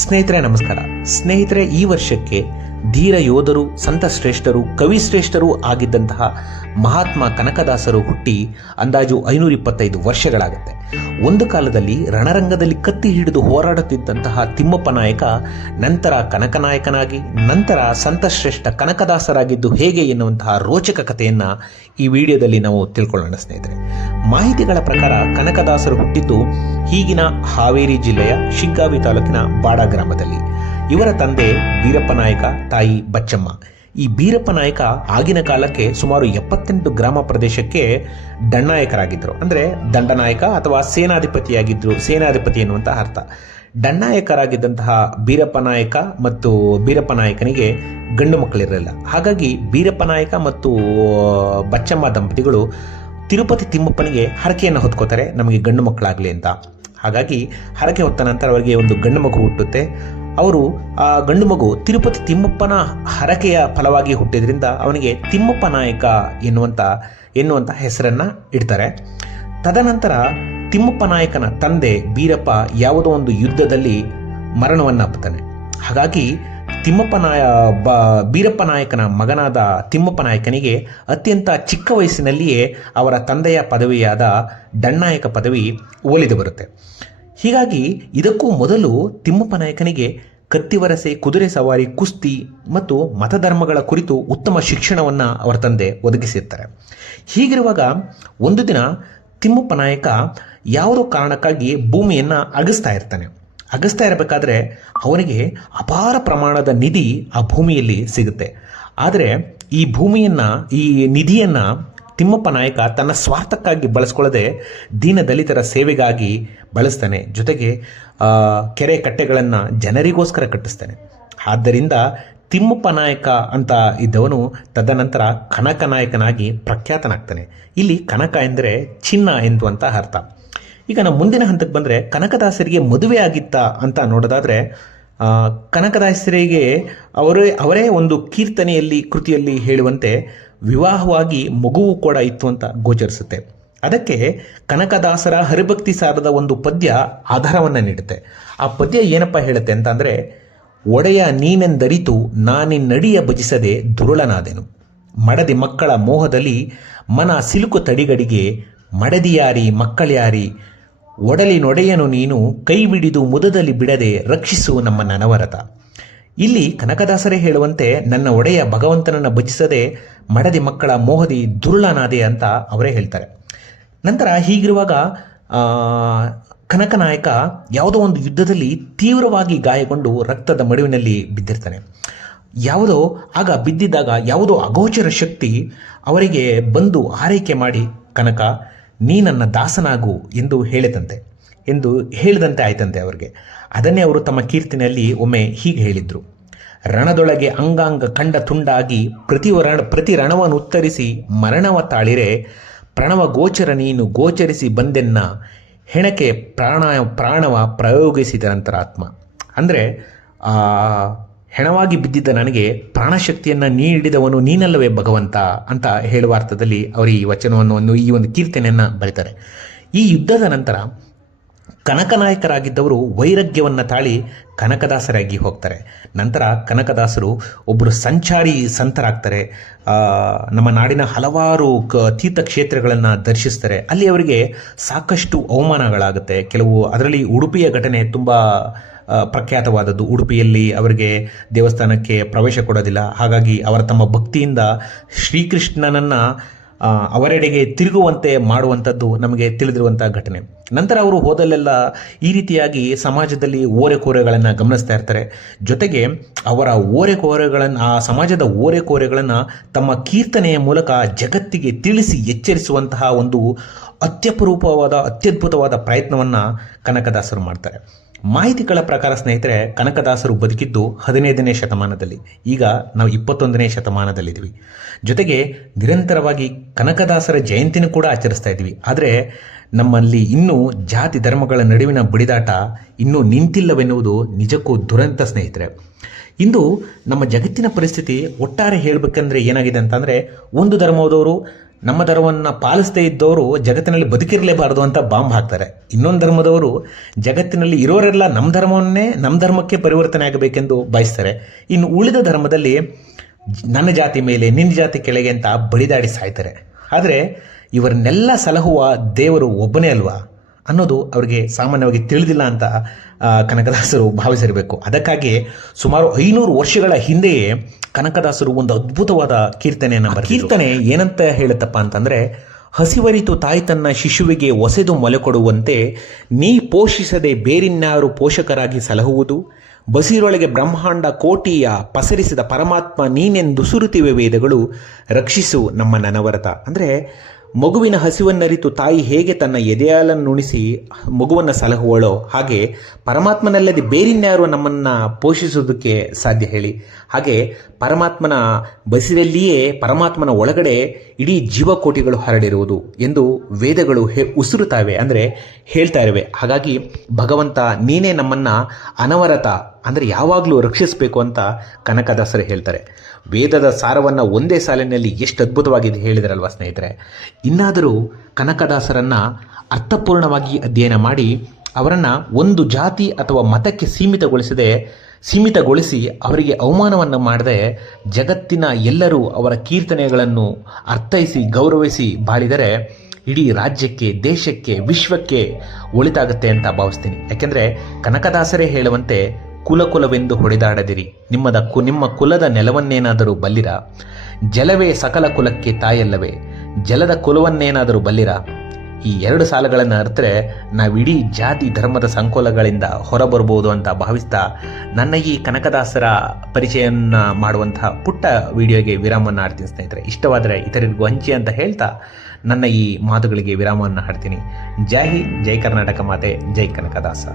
ಸ್ನೇಹಿತರೆ ನಮಸ್ಕಾರ. ಸ್ನೇಹಿತರೆ, ಈ ವರ್ಷಕ್ಕೆ ಧೀರ ಯೋಧರು, ಸಂತ ಶ್ರೇಷ್ಠರು, ಕವಿ ಶ್ರೇಷ್ಠರು ಆಗಿದ್ದಂತಹ ಮಹಾತ್ಮ ಕನಕದಾಸರು ಹುಟ್ಟಿ ಅಂದಾಜು 525 ವರ್ಷಗಳಾಗುತ್ತೆ. ಒಂದು ಕಾಲದಲ್ಲಿ ರಣರಂಗದಲ್ಲಿ ಕತ್ತಿ ಹಿಡಿದು ಹೋರಾಡುತ್ತಿದ್ದಂತಹ ತಿಮ್ಮಪ್ಪ ನಾಯಕ ನಂತರ ಕನಕನಾಯಕನಾಗಿ, ನಂತರ ಸಂತಶ್ರೇಷ್ಠ ಕನಕದಾಸರಾಗಿದ್ದು ಹೇಗೆ ಎನ್ನುವಂತಹ ರೋಚಕ ಕಥೆಯನ್ನು ಈ ವಿಡಿಯೋದಲ್ಲಿ ನಾವು ತಿಳ್ಕೊಳ್ಳೋಣ. ಸ್ನೇಹಿತರೆ, ಮಾಹಿತಿಗಳ ಪ್ರಕಾರ ಕನಕದಾಸರು ಹುಟ್ಟಿದ್ದು ಈಗಿನ ಹಾವೇರಿ ಜಿಲ್ಲೆಯ ಶಿಗ್ಗಾವಿ ತಾಲೂಕಿನ ಬಾಡ ಗ್ರಾಮದಲ್ಲಿ. ಇವರ ತಂದೆ ಬೀರಪ್ಪ ನಾಯಕ, ತಾಯಿ ಬಚ್ಚಮ್ಮ. ಈ ಬೀರಪ್ಪ ನಾಯಕ ಆಗಿನ ಕಾಲಕ್ಕೆ ಸುಮಾರು 78 ಗ್ರಾಮ ಪ್ರದೇಶಕ್ಕೆ ದಂಡನಾಯಕರಾಗಿದ್ದರು. ಅಂದರೆ ದಂಡನಾಯಕ ಅಥವಾ ಸೇನಾಧಿಪತಿಯಾಗಿದ್ದರು. ಸೇನಾಧಿಪತಿ ಎನ್ನುವಂತಹ ಅರ್ಥ. ದಂಡನಾಯಕರಾಗಿದ್ದಂತಹ ಬೀರಪ್ಪ ನಾಯಕ ಮತ್ತು ಬೀರಪ್ಪ ನಾಯಕನಿಗೆ ಗಂಡು ಮಕ್ಕಳಿರಲಿಲ್ಲ. ಹಾಗಾಗಿ ಬೀರಪ್ಪ ನಾಯಕ ಮತ್ತು ಬಚ್ಚಮ್ಮ ದಂಪತಿಗಳು ತಿರುಪತಿ ತಿಮ್ಮಪ್ಪನಿಗೆ ಹರಕೆಯನ್ನು ಹೊತ್ಕೋತಾರೆ, ನಮಗೆ ಗಂಡು ಮಕ್ಕಳಾಗಲಿ ಅಂತ. ಹಾಗಾಗಿ ಹರಕೆ ಹೊತ್ತ ನಂತರ ಅವರಿಗೆ ಒಂದು ಗಂಡು ಮಗು ಹುಟ್ಟುತ್ತೆ. ಅವರು ಆ ಗಂಡು ಮಗು ತಿರುಪತಿ ತಿಮ್ಮಪ್ಪನ ಹರಕೆಯ ಫಲವಾಗಿ ಹುಟ್ಟಿದ್ರಿಂದ ಅವನಿಗೆ ತಿಮ್ಮಪ್ಪ ನಾಯಕ ಎನ್ನುವಂಥ ಹೆಸರನ್ನು ಇಡ್ತಾರೆ. ತದನಂತರ ತಿಮ್ಮಪ್ಪ ನಾಯಕನ ತಂದೆ ಬೀರಪ್ಪ ಯಾವುದೋ ಒಂದು ಯುದ್ಧದಲ್ಲಿ ಮರಣವನ್ನಪ್ಪುತ್ತಾನೆ. ಹಾಗಾಗಿ ಬೀರಪ್ಪ ನಾಯಕನ ಮಗನಾದ ತಿಮ್ಮಪ್ಪ ನಾಯಕನಿಗೆ ಅತ್ಯಂತ ಚಿಕ್ಕ ವಯಸ್ಸಿನಲ್ಲಿಯೇ ಅವರ ತಂದೆಯ ಪದವಿಯಾದ ದಂಡನಾಯಕ ಪದವಿ ಒಲಿದು ಬರುತ್ತೆ. ಹೀಗಾಗಿ ಇದಕ್ಕೂ ಮೊದಲು ತಿಮ್ಮಪ್ಪ ನಾಯಕನಿಗೆ ಕತ್ತಿವರಸೆ, ಕುದುರೆ ಸವಾರಿ, ಕುಸ್ತಿ ಮತ್ತು ಮತಧರ್ಮಗಳ ಕುರಿತು ಉತ್ತಮ ಶಿಕ್ಷಣವನ್ನು ಅವರ ತಂದೆ ಒದಗಿಸಿರ್ತಾರೆ. ಹೀಗಿರುವಾಗ ಒಂದು ದಿನ ತಿಮ್ಮಪ್ಪ ನಾಯಕ ಯಾವುದೋ ಕಾರಣಕ್ಕಾಗಿ ಭೂಮಿಯನ್ನು ಅಗಸ್ತಾ ಇರ್ತಾನೆ. ಅಗಸ್ತಾ ಇರಬೇಕಾದ್ರೆ ಅವನಿಗೆ ಅಪಾರ ಪ್ರಮಾಣದ ನಿಧಿ ಆ ಭೂಮಿಯಲ್ಲಿ ಸಿಗುತ್ತೆ. ಆದರೆ ಈ ನಿಧಿಯನ್ನು ತಿಮ್ಮಪ್ಪ ನಾಯಕ ತನ್ನ ಸ್ವಾರ್ಥಕ್ಕಾಗಿ ಬಳಸ್ಕೊಳ್ಳದೆ ದೀನ ದಲಿತರ ಸೇವೆಗಾಗಿ ಬಳಸ್ತಾನೆ. ಜೊತೆಗೆ ಕೆರೆ ಕಟ್ಟೆಗಳನ್ನು ಜನರಿಗೋಸ್ಕರ ಕಟ್ಟಿಸ್ತಾನೆ. ಆದ್ದರಿಂದ ತಿಮ್ಮಪ್ಪ ನಾಯಕ ಅಂತ ಇದ್ದವನು ತದನಂತರ ಕನಕ ನಾಯಕನಾಗಿ ಪ್ರಖ್ಯಾತನಾಗ್ತಾನೆ. ಇಲ್ಲಿ ಕನಕ ಎಂದರೆ ಚಿನ್ನ ಎನ್ನುವಂಥ ಅರ್ಥ. ಈಗ ನಾವು ಮುಂದಿನ ಹಂತಕ್ಕೆ ಬಂದರೆ, ಕನಕದಾಸರಿಗೆ ಮದುವೆ ಆಗಿತ್ತಾ ಅಂತ ನೋಡೋದಾದರೆ, ಕನಕದಾಸರಿಗೆ ಅವರೇ ಒಂದು ಕೃತಿಯಲ್ಲಿ ಹೇಳುವಂತೆ ವಿವಾಹವಾಗಿ ಮಗುವು ಕೂಡ ಇತ್ತು ಅಂತ ಗೋಚರಿಸುತ್ತೆ. ಅದಕ್ಕೆ ಕನಕದಾಸರ ಹರಿಭಕ್ತಿ ಸಾರದ ಒಂದು ಪದ್ಯ ಆಧಾರವನ್ನು ನೀಡುತ್ತೆ. ಆ ಪದ್ಯ ಏನಪ್ಪ ಹೇಳುತ್ತೆ ಅಂತ ಅಂದರೆ, ಒಡೆಯ ನೀನೆಂದರಿತು ನಾನಿನ್ನಡಿಯ ಭಜಿಸದೆ ದುರುಳನಾದೆನು, ಮಡದಿ ಮಕ್ಕಳ ಮೋಹದಲ್ಲಿ ಮನ ಸಿಲುಕು ತಡಿಗಡಿಗೆ, ಮಡದಿಯಾರಿ ಮಕ್ಕಳ್ಯಾರಿ ಒಡಲಿನೊಡೆಯನು ನೀನು, ಕೈ ಬಿಡಿದು ಮುದದಲ್ಲಿ ಬಿಡದೆ ರಕ್ಷಿಸು ನಮ್ಮ ನನವರತ. ಇಲ್ಲಿ ಕನಕದಾಸರೇ ಹೇಳುವಂತೆ ನನ್ನ ಒಡೆಯ ಭಗವಂತನನ್ನು ಭಜಿಸದೆ ಮಡದಿ ಮಕ್ಕಳ ಮೋಹದಿ ದುರುಳನಾದೆ ಅಂತ ಅವರೇ ಹೇಳ್ತಾರೆ. ನಂತರ ಹೀಗಿರುವಾಗ ಕನಕನಾಯಕ ಯಾವುದೋ ಒಂದು ಯುದ್ಧದಲ್ಲಿ ತೀವ್ರವಾಗಿ ಗಾಯಗೊಂಡು ರಕ್ತದ ಮಡುವಿನಲ್ಲಿ ಬಿದ್ದಿರ್ತಾನೆ. ಆಗ ಬಿದ್ದಿದ್ದಾಗ ಯಾವುದೋ ಅಗೋಚರ ಶಕ್ತಿ ಅವರಿಗೆ ಬಂದು ಆರೈಕೆ ಮಾಡಿ, ಕನಕ ನೀ ನನ್ನ ದಾಸನಾಗು ಎಂದು ಹೇಳಿದಂತೆ ಆಯ್ತಂತೆ ಅವರಿಗೆ. ಅದನ್ನೇ ಅವರು ತಮ್ಮ ಕೀರ್ತಿನಲ್ಲಿ ಒಮ್ಮೆ ಹೀಗೆ ಹೇಳಿದ್ರು: ರಣದೊಳಗೆ ಅಂಗಾಂಗ ಕಂಡ ತುಂಡಾಗಿ ಪ್ರತಿ ರಣವನ್ನು ಉತ್ತರಿಸಿ ಮರಣವ ತಾಳಿರೆ, ಪ್ರಣವ ಗೋಚರ ನೀನು ಗೋಚರಿಸಿ ಬಂದೆನ್ನ, ಹೆಣಕ್ಕೆ ಪ್ರಾಣವ ಪ್ರಯೋಗಿಸಿದ ನಂತರ ಆತ್ಮ. ಅಂದರೆ ಹೆಣವಾಗಿ ಬಿದ್ದಿದ್ದ ನನಗೆ ಪ್ರಾಣಶಕ್ತಿಯನ್ನು ನೀಡಿದವನು ನೀನಲ್ಲವೇ ಭಗವಂತ ಅಂತ ಹೇಳುವ ಅರ್ಥದಲ್ಲಿ ಅವರು ಈ ವಚನವನ್ನು, ಈ ಒಂದು ಕೀರ್ತನೆಯನ್ನು ಬರೀತಾರೆ. ಈ ಯುದ್ಧದ ನಂತರ ಕನಕನಾಯಕರಾಗಿದ್ದವರು ವೈರಾಗ್ಯವನ್ನು ತಾಳಿ ಕನಕದಾಸರಾಗಿ ಹೋಗ್ತಾರೆ. ನಂತರ ಕನಕದಾಸರು ಒಬ್ಬರು ಸಂಚಾರಿ ಸಂತರಾಗ್ತಾರೆ. ನಮ್ಮ ನಾಡಿನ ಹಲವಾರು ತೀರ್ಥಕ್ಷೇತ್ರಗಳನ್ನು ದರ್ಶಿಸ್ತಾರೆ. ಅಲ್ಲಿ ಅವರಿಗೆ ಸಾಕಷ್ಟು ಅವಮಾನಗಳಾಗುತ್ತೆ. ಅದರಲ್ಲಿ ಉಡುಪಿಯ ಘಟನೆ ತುಂಬ ಪ್ರಖ್ಯಾತವಾದದ್ದು. ಉಡುಪಿಯಲ್ಲಿ ಅವರಿಗೆ ದೇವಸ್ಥಾನಕ್ಕೆ ಪ್ರವೇಶ ಕೊಡೋದಿಲ್ಲ. ಹಾಗಾಗಿ ತಮ್ಮ ಭಕ್ತಿಯಿಂದ ಶ್ರೀಕೃಷ್ಣನನ್ನು ಅವರೆಡೆಗೆ ತಿರುಗುವಂತೆ ಮಾಡುವಂಥದ್ದು ನಮಗೆ ತಿಳಿದಿರುವಂಥ ಘಟನೆ. ನಂತರ ಅವರು ಹೋದಲ್ಲೆಲ್ಲ ಈ ರೀತಿಯಾಗಿ ಸಮಾಜದಲ್ಲಿ ಓರೆಕೋರೆಗಳನ್ನು ಗಮನಿಸ್ತಾ ಇರ್ತಾರೆ. ಜೊತೆಗೆ ಅವರ ಆ ಸಮಾಜದ ಓರೆಕೋರೆಗಳನ್ನು ತಮ್ಮ ಕೀರ್ತನೆಯ ಮೂಲಕ ಜಗತ್ತಿಗೆ ತಿಳಿಸಿ ಎಚ್ಚರಿಸುವಂತಹ ಒಂದು ಅತ್ಯದ್ಭುತವಾದ ಪ್ರಯತ್ನವನ್ನು ಕನಕದಾಸರು ಮಾಡ್ತಾರೆ. ಮಾಹಿತಿಗಳ ಪ್ರಕಾರ ಸ್ನೇಹಿತರೆ, ಕನಕದಾಸರು ಬದುಕಿದ್ದು 15ನೇ ಶತಮಾನದಲ್ಲಿ. ಈಗ ನಾವು 21ನೇ ಶತಮಾನದಲ್ಲಿದ್ದೀವಿ. ಜೊತೆಗೆ ನಿರಂತರವಾಗಿ ಕನಕದಾಸರ ಜಯಂತಿನೂ ಕೂಡ ಆಚರಿಸ್ತಾ ಇದ್ವಿ. ಆದರೆ ನಮ್ಮಲ್ಲಿ ಇನ್ನೂ ಜಾತಿ ಧರ್ಮಗಳ ನಡುವಿನ ಬಡಿದಾಟ ಇನ್ನೂ ನಿಂತಿಲ್ಲವೆನ್ನುವುದು ನಿಜಕ್ಕೂ ದುರಂತ ಸ್ನೇಹಿತರೆ. ಇಂದು ನಮ್ಮ ಜಗತ್ತಿನ ಪರಿಸ್ಥಿತಿ ಒಟ್ಟಾರೆ ಹೇಳಬೇಕಂದ್ರೆ ಏನಾಗಿದೆ ಅಂತಂದರೆ, ಒಂದು ಧರ್ಮದವರು ನಮ್ಮ ಧರ್ಮವನ್ನು ಪಾಲಿಸದೇ ಇದ್ದವರು ಜಗತ್ತಿನಲ್ಲಿ ಬದುಕಿರಲೇಬಾರದು ಅಂತ ಬಾಂಬ್ ಹಾಕ್ತಾರೆ. ಇನ್ನೊಂದು ಧರ್ಮದವರು ಜಗತ್ತಿನಲ್ಲಿ ಇರೋರೆಲ್ಲ ನಮ್ಮ ಧರ್ಮಕ್ಕೆ ಪರಿವರ್ತನೆ ಆಗಬೇಕೆಂದು ಬಯಸ್ತಾರೆ. ಇನ್ನು ಉಳಿದ ಧರ್ಮದಲ್ಲಿ ನನ್ನ ಜಾತಿ ಮೇಲೆ ನಿನ್ನ ಜಾತಿ ಕೆಳಗೆ ಅಂತ ಬಡಿದಾಡಿ ಸಾಯ್ತಾರೆ. ಆದರೆ ಇವರನ್ನೆಲ್ಲ ಸಲಹುವ ದೇವರು ಒಬ್ಬನೇ ಅಲ್ವಾ ಅನ್ನೋದು ಅವರಿಗೆ ಸಾಮಾನ್ಯವಾಗಿ ತಿಳಿದಿಲ್ಲ ಅಂತ ಕನಕದಾಸರು ಭಾವಿಸಿರಬೇಕು. ಅದಕ್ಕಾಗಿ ಸುಮಾರು 500 ವರ್ಷಗಳ ಹಿಂದೆಯೇ ಕನಕದಾಸರು ಒಂದು ಅದ್ಭುತವಾದ ಕೀರ್ತನೆಯನ್ನು ಬರೆದಿದ್ದಾರೆ. ಕೀರ್ತನೆ ಏನಂತ ಹೇಳುತ್ತಪ್ಪ ಅಂತಂದರೆ, ಹಸಿವರಿತು ತಾಯಿ ತನ್ನ ಶಿಶುವಿಗೆ ಒಸೆದು ಮೊಲೆ ಕೊಡುವಂತೆ ನೀ ಪೋಷಿಸದೆ ಬೇರಿನ್ಯಾರು ಪೋಷಕರಾಗಿ ಸಲಹುವುದು, ಬಸಿರೊಳಗೆ ಬ್ರಹ್ಮಾಂಡ ಕೋಟಿಯ ಪಸರಿಸಿದ ಪರಮಾತ್ಮ ನೀನೆಂದು ಸುರುತಿವೆ ವೇದಗಳು, ರಕ್ಷಿಸು ನಮ್ಮ ನನವರತ. ಅಂದರೆ ಮಗುವಿನ ಹಸಿವನ್ನರಿತು ತಾಯಿ ಹೇಗೆ ತನ್ನ ಎದೆಯಾಲನ್ನುಣಿಸಿ ಮಗುವನ್ನು ಸಲಹುವಳೋ ಹಾಗೆ ಪರಮಾತ್ಮನಲ್ಲದೆ ಬೇರಿನ್ಯಾರು ನಮ್ಮನ್ನು ಪೋಷಿಸುವುದಕ್ಕೆ ಸಾಧ್ಯ ಹೇಳಿ. ಹಾಗೆ ಪರಮಾತ್ಮನ ಬಸಿರಲ್ಲಿಯೇ ಪರಮಾತ್ಮನ ಒಳಗಡೆ ಇಡೀ ಜೀವಕೋಟಿಗಳು ಹರಡಿರುವುದು ಎಂದು ವೇದಗಳು ಉಸುರುತ್ತವೆ, ಅಂದರೆ ಹೇಳ್ತಾ ಇರುವೆ. ಹಾಗಾಗಿ ಭಗವಂತ ನೀನೇ ನಮ್ಮನ್ನು ಅನವರತ ಅಂದರೆ ಯಾವಾಗಲೂ ರಕ್ಷಿಸಬೇಕು ಅಂತ ಕನಕದಾಸರು ಹೇಳ್ತಾರೆ. ವೇದದ ಸಾರವನ್ನು ಒಂದೇ ಸಾಲಿನಲ್ಲಿ ಎಷ್ಟು ಅದ್ಭುತವಾಗಿದೆ ಹೇಳಿದರಲ್ವ ಸ್ನೇಹಿತರೆ. ಇನ್ನಾದರೂ ಕನಕದಾಸರನ್ನು ಅರ್ಥಪೂರ್ಣವಾಗಿ ಅಧ್ಯಯನ ಮಾಡಿ ಅವರನ್ನು ಒಂದು ಜಾತಿ ಅಥವಾ ಮತಕ್ಕೆ ಸೀಮಿತಗೊಳಿಸಿ ಅವರಿಗೆ ಅವಮಾನವನ್ನು ಮಾಡದೆ ಜಗತ್ತಿನ ಎಲ್ಲರೂ ಅವರ ಕೀರ್ತನೆಗಳನ್ನು ಅರ್ಥೈಸಿ ಗೌರವಿಸಿ ಬಾಳಿದರೆ ಇಡೀ ರಾಜ್ಯಕ್ಕೆ, ದೇಶಕ್ಕೆ, ವಿಶ್ವಕ್ಕೆ ಒಳಿತಾಗುತ್ತೆ ಅಂತ ಭಾವಿಸ್ತೀನಿ. ಯಾಕೆಂದರೆ ಕನಕದಾಸರೇ ಹೇಳುವಂತೆ, ಕುಲವೆಂದು ಹೊಡೆದಾಡದಿರಿ, ನಿಮ್ಮ ಕುಲದ ನೆಲವನ್ನೇನಾದರೂ ಬಲ್ಲಿರ, ಜಲವೇ ಸಕಲ ಕುಲಕ್ಕೆ ತಾಯಲ್ಲವೇ, ಜಲದ ಕುಲವನ್ನೇನಾದರೂ ಬಲ್ಲಿರ. ಈ 2 ಸಾಲುಗಳನ್ನು ಅರ್ಥರೆ ನಾವಿಡೀ ಜಾತಿ ಧರ್ಮದ ಸಂಕೋಲಗಳಿಂದ ಹೊರಬರ್ಬೋದು ಅಂತ ಭಾವಿಸ್ತಾ ನನ್ನ ಈ ಕನಕದಾಸರ ಪರಿಚಯವನ್ನು ಮಾಡುವಂತಹ ಪುಟ್ಟ ವಿಡಿಯೋಗೆ ವಿರಾಮವನ್ನು ಹಾಡ್ತೀನಿ ಸ್ನೇಹಿತರೆ. ಇಷ್ಟವಾದರೆ ಇತರರಿಗೂ ಹಂಚಿ ಅಂತ ಹೇಳ್ತಾ ನನ್ನ ಈ ಮಾತುಗಳಿಗೆ ವಿರಾಮವನ್ನು ಹಾಡ್ತೀನಿ. ಜೈ ಹಿಂದ್, ಜೈ ಕರ್ನಾಟಕ ಮಾತೆ, ಜೈ ಕನಕದಾಸ.